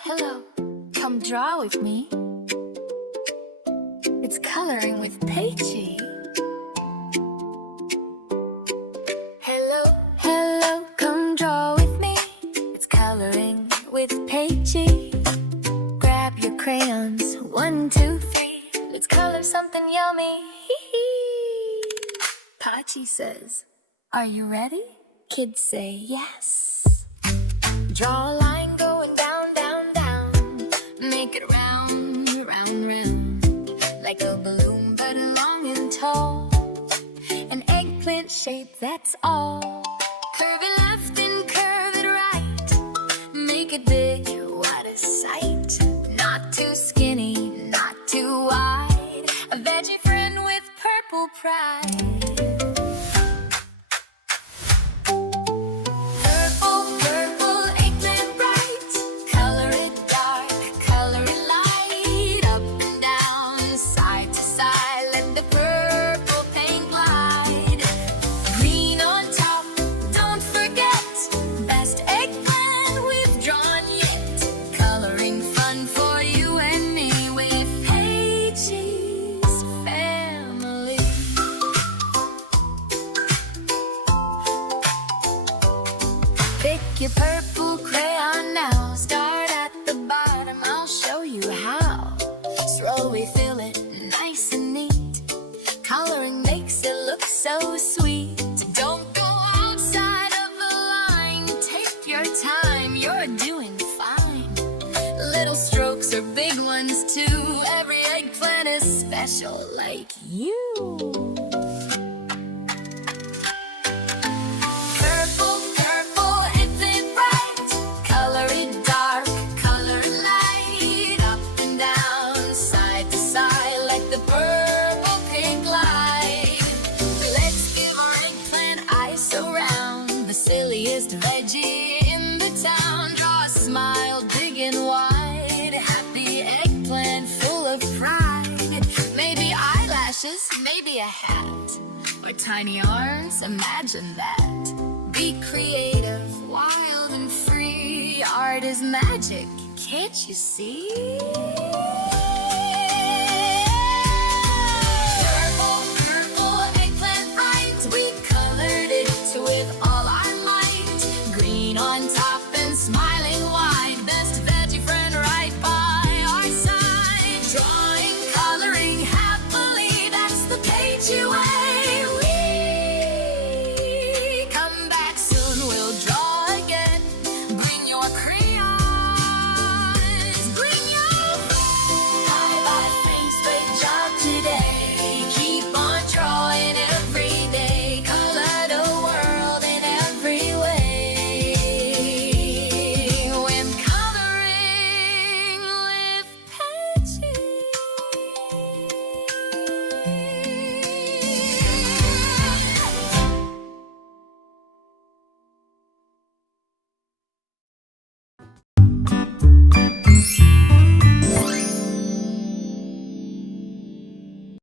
hello, come draw with me. It's coloring with PAACHYY. Hello, hello, come draw with me. It's coloring with PAACHYY. Grab your crayons, 1, 2, 3. Let's color something yummy. PAACHYY says, are you ready? Kids say yes. Draw a line going down, down, down. Make it round, round, round. Like a balloon but long and tall. An eggplant shape, that's all. Curve it left and curve it right. Make it big, what a sight. Not too skinny, not too wide. A veggie friend with purple pride. Pick your purple crayon now. Start at the bottom, I'll show you how. Slowly fill it nice and neat. Coloring makes it look so sweet. Don't go outside of the line. Take your time, you're doing fine. Little strokes are big ones too. Every eggplant is special like you. Silliest veggie in the town. Draw a smile big and wide. Happy eggplant full of pride. Maybe eyelashes, maybe a hat, or tiny arms, imagine that. Be creative, wild and free. Art is magic, can't you see? Purple eggplant bright. We colored it with all our on top and smile.